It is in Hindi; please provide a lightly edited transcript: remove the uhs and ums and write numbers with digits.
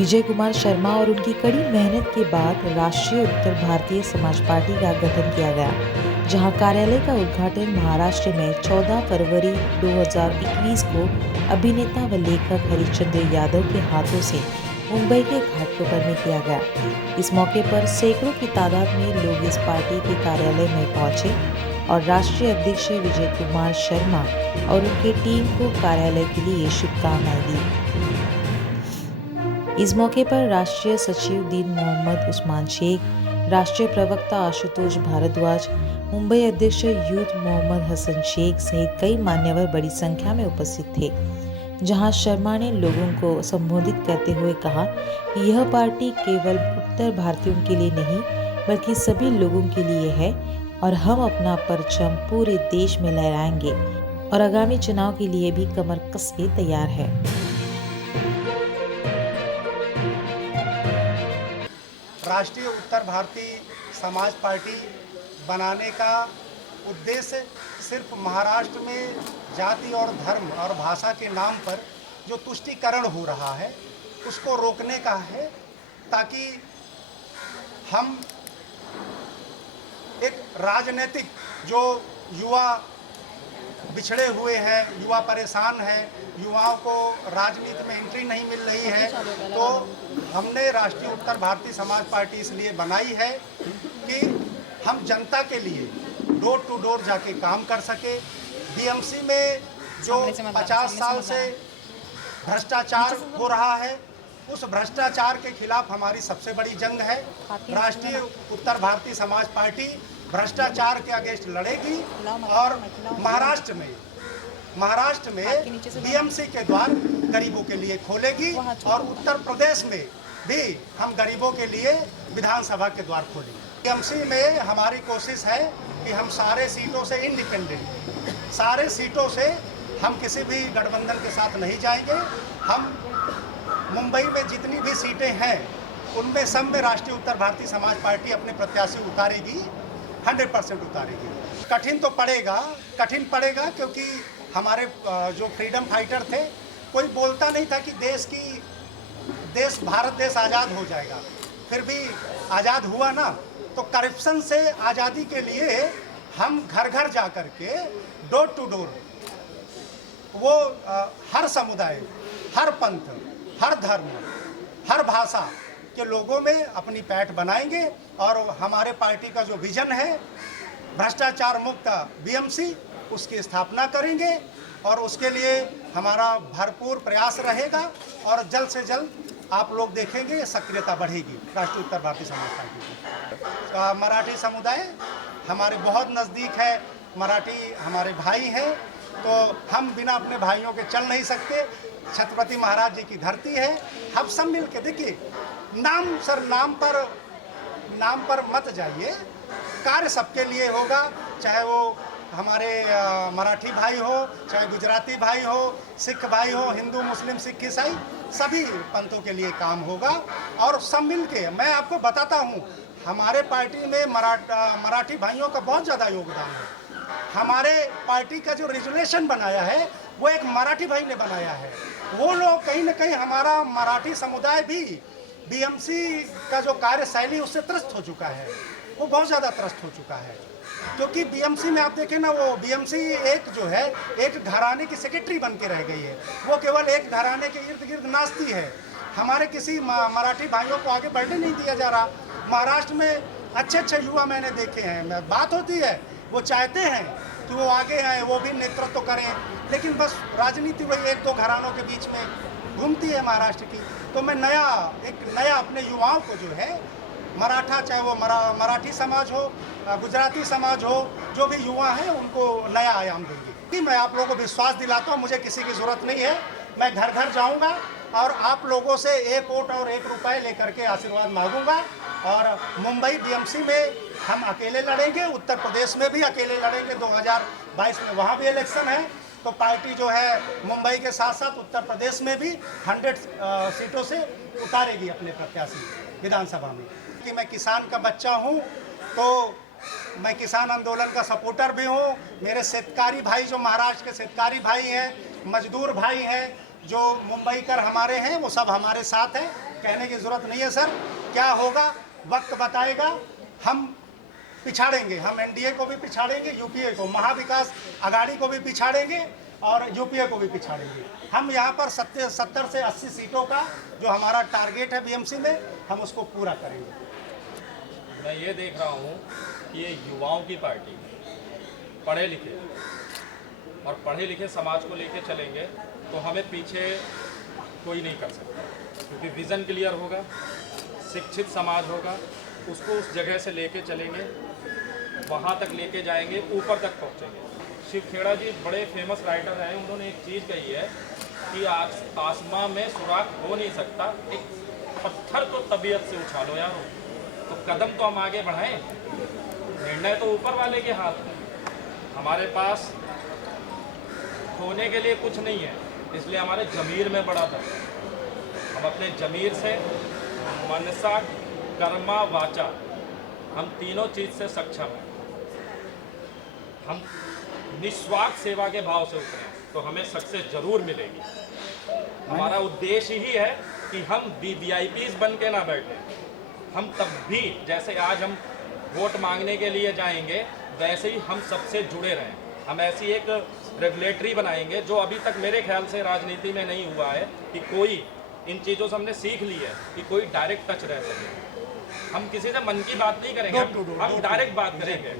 विजय कुमार शर्मा और उनकी कड़ी मेहनत के बाद राष्ट्रीय उत्तर भारतीय समाज पार्टी का गठन किया गया, जहां कार्यालय का उद्घाटन महाराष्ट्र में 14 फरवरी 2021 को अभिनेता व लेखक हरिश्चंद्र यादव के हाथों से मुंबई के घाटकोपर में किया गया। इस मौके पर सैकड़ों की तादाद में लोग इस पार्टी के कार्यालय में पहुंचे और राष्ट्रीय अध्यक्ष विजय कुमार शर्मा और उनकी टीम को कार्यालय के लिए शुभकामनाएं दी। इस मौके पर राष्ट्रीय सचिव दीन मोहम्मद उस्मान शेख, राष्ट्रीय प्रवक्ता आशुतोष भारद्वाज, मुंबई अध्यक्ष यूथ मोहम्मद हसन शेख सहित कई मान्यवर बड़ी संख्या में उपस्थित थे। जहां शर्मा ने लोगों को संबोधित करते हुए कहा कि यह पार्टी केवल उत्तर भारतीयों के लिए नहीं बल्कि सभी लोगों के लिए है और हम अपना परचम पूरे देश में लहराएंगे और आगामी चुनाव के लिए भी कमर कस के तैयार है। राष्ट्रीय उत्तर भारतीय समाज पार्टी बनाने का उद्देश्य सिर्फ महाराष्ट्र में जाति और धर्म और भाषा के नाम पर जो तुष्टीकरण हो रहा है उसको रोकने का है, ताकि हम एक राजनीतिक जो युवा बिछड़े हुए हैं, युवा परेशान हैं, युवाओं को राजनीति में एंट्री नहीं मिल रही है, तो हमने राष्ट्रीय उत्तर भारतीय समाज पार्टी इसलिए बनाई है कि हम जनता के लिए डोर टू डोर जाके काम कर सके। बीएमसी में जो 50 साल से भ्रष्टाचार हो रहा है, उस भ्रष्टाचार के खिलाफ हमारी सबसे बड़ी जंग है। राष्ट्रीय उत्तर भारतीय समाज पार्टी भ्रष्टाचार के अगेंस्ट लड़ेगी और महाराष्ट्र में बीएमसी के द्वार गरीबों के लिए खोलेगी और उत्तर प्रदेश में भी हम गरीबों के लिए विधानसभा के द्वार खोलेंगे। बीएमसी में हमारी कोशिश है कि हम सारे सीटों से इंडिपेंडेंट, सारे सीटों से हम किसी भी गठबंधन के साथ नहीं जाएंगे। हम मुंबई में जितनी भी सीटें हैं उनमें सब में राष्ट्रीय उत्तर भारतीय समाज पार्टी अपने प्रत्याशी उतारेगी, 100% उतारेगी। कठिन पड़ेगा क्योंकि हमारे जो फ्रीडम फाइटर थे, कोई बोलता नहीं था कि भारत देश आज़ाद हो जाएगा, फिर भी आज़ाद हुआ ना। तो करप्शन से आज़ादी के लिए हम घर घर जा कर के डोर टू डोर वो हर समुदाय, हर पंथ, हर धर्म, हर भाषा के लोगों में अपनी पैठ बनाएंगे और हमारे पार्टी का जो विजन है भ्रष्टाचार मुक्त बीएमसी, उसकी स्थापना करेंगे और उसके लिए हमारा भरपूर प्रयास रहेगा और जल्द से जल्द आप लोग देखेंगे सक्रियता बढ़ेगी राष्ट्रीय उत्तर भारतीय समाज पार्टी की। मराठी समुदाय हमारे बहुत नज़दीक है, मराठी हमारे भाई हैं, तो हम बिना अपने भाइयों के चल नहीं सकते। छत्रपति महाराज जी की धरती है, हम सब मिल के देखिए, नाम पर मत जाइए, कार्य सबके लिए होगा, चाहे वो हमारे मराठी भाई हो, चाहे गुजराती भाई हो, सिख भाई हो, हिंदू मुस्लिम सिख ईसाई, सभी पंथों के लिए काम होगा और सब मिल के। मैं आपको बताता हूँ, हमारे पार्टी में मराठी भाइयों का बहुत ज़्यादा योगदान है। हमारे पार्टी का जो रेजुलेशन बनाया है वो एक मराठी भाई ने बनाया है। वो लोग कहीं ना कहीं, हमारा मराठी समुदाय भी बीएमसी का जो कार्यशैली उससे त्रस्त हो चुका है, वो बहुत ज़्यादा त्रस्त हो चुका है। क्योंकि बीएमसी में आप देखें ना, वो बीएमसी एक जो है एक घराने की सेक्रेटरी बन के रह गई है, वो केवल एक घराने के इर्द गिर्द नाचती है। हमारे किसी मराठी भाइयों को आगे बढ़ने नहीं दिया जा रहा। महाराष्ट्र में अच्छे युवा मैंने देखे हैं, बात होती है, वो चाहते हैं कि वो आगे आए, वो भी नेतृत्व करें, लेकिन बस राजनीति वही एक दो घरानों के बीच में घूमती है महाराष्ट्र की। तो मैं एक नया अपने युवाओं को जो है मराठा, चाहे वो मराठी समाज हो, गुजराती समाज हो, जो भी युवा हैं उनको नया आयाम दूंगी। मैं आप लोगों को विश्वास दिलाता हूँ, मुझे किसी की ज़रूरत नहीं है। मैं घर घर जाऊँगा और आप लोगों से 1 वोट और 1 रुपये लेकर के आशीर्वाद मांगूंगा। और मुंबई बीएमसी में हम अकेले लड़ेंगे, उत्तर प्रदेश में भी अकेले लड़ेंगे। 2022 में वहाँ भी इलेक्शन है, तो पार्टी जो है मुंबई के साथ साथ उत्तर प्रदेश में भी 100 सीटों से उतारेगी अपने प्रत्याशी विधानसभा में। कि मैं किसान का बच्चा हूँ, तो मैं किसान आंदोलन का सपोर्टर भी हूँ। मेरे शेतकारी भाई, जो महाराष्ट्र के शेतकारी भाई हैं, मजदूर भाई हैं, जो मुंबई कर हमारे हैं वो सब हमारे साथ हैं, कहने की ज़रूरत नहीं है सर। क्या होगा वक्त बताएगा। हम पिछाड़ेंगे, हम एनडीए को भी पिछाड़ेंगे, यूपीए को, महाविकास आघाड़ी को भी पिछाड़ेंगे और यूपीए को भी पिछाड़ेंगे। हम यहाँ पर 70 से 80 सीटों का जो हमारा टारगेट है बीएमसी में, हम उसको पूरा करेंगे। मैं ये देख रहा हूँ कि ये युवाओं की पार्टी, पढ़े लिखे और पढ़े लिखे समाज को लेके चलेंगे तो हमें पीछे कोई नहीं कर सकता, क्योंकि विज़न क्लियर होगा, शिक्षित समाज होगा, उसको उस जगह से लेके चलेंगे, वहाँ तक लेके जाएंगे, ऊपर तक पहुँचेंगे। शिव खेड़ा जी बड़े फेमस राइटर हैं, उन्होंने एक चीज़ कही है कि आसमां में सुराख हो नहीं सकता, एक पत्थर तो तबीयत से उछालो यार। तो कदम तो हम आगे बढ़ाएं, निर्णय तो ऊपर वाले के हाथ में। हमारे पास खोने के लिए कुछ नहीं है, इसलिए हमारे ज़मीर में बड़ा दर्द है। हम अपने ज़मीर से, मनसा, कर्मा, वाचा, हम तीनों चीज़ से सक्षम हैं। हम निस्वार्थ सेवा के भाव से उतरें तो हमें सक्सेस जरूर मिलेगी। हमारा उद्देश्य ही है कि हम वीआईपीज बन के ना बैठे। हम तब भी, जैसे आज हम वोट मांगने के लिए जाएंगे, वैसे ही हम सबसे जुड़े रहें। हम ऐसी एक रेगुलेटरी बनाएंगे जो अभी तक मेरे ख्याल से राजनीति में नहीं हुआ है कि कोई, इन चीज़ों से हमने सीख ली है कि कोई डायरेक्ट टच रह सके। हम किसी से मन की बात नहीं करेंगे, हम डायरेक्ट बात करेंगे।